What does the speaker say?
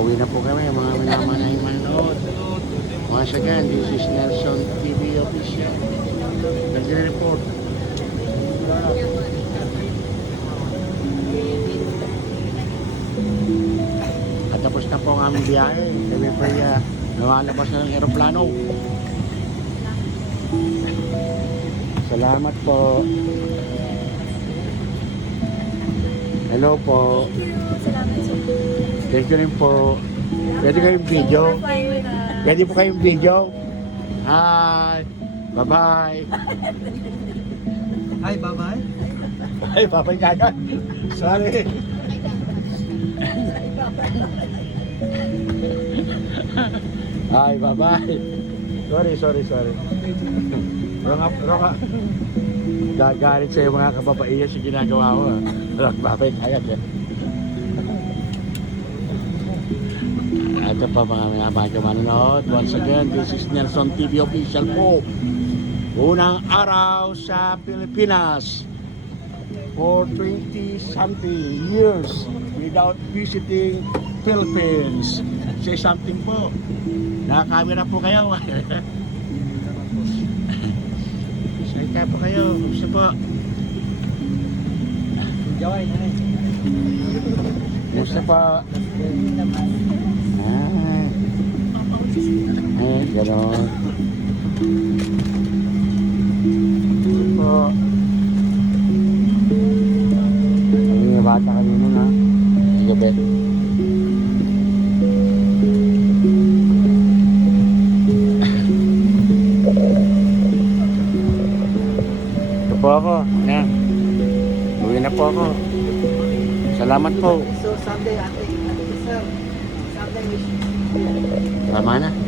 Pauwi na po kami, mga minamanay manood. Once again, this is Nelson TV Official. Nagre-report. At tapos na po ang aming biyahe. Kami po lumalabas na ng aeroplano. Salamat po. Hello po. Thank you rin po. Pwede kayong video? Pwede po kayong video? Hi! Bye-bye! Hi, bye-bye. Ay, bye-bye kagad. Sorry. Hi, bye-bye. Sorry. Wrong. Gagalit sa'yo mga kababaihan sa ginagawa ko. Bye-bye kagad eh. Ito pa mga manonood. Once again, this is Nelson TV Official po. Unang araw sa Pilipinas for 20-something years without visiting Philippines. Say something po. Nakakamera po kayo. Say ka po kayo. Gusto po. Jaway, nanay. Gusto po. Gano'n. Gusto po. Ang mga bata kanina na. Gabi. Ito po ako. Yan. Uwi na po ako. Salamat po. So, Sunday, ate, sir. Sunday, Tama na.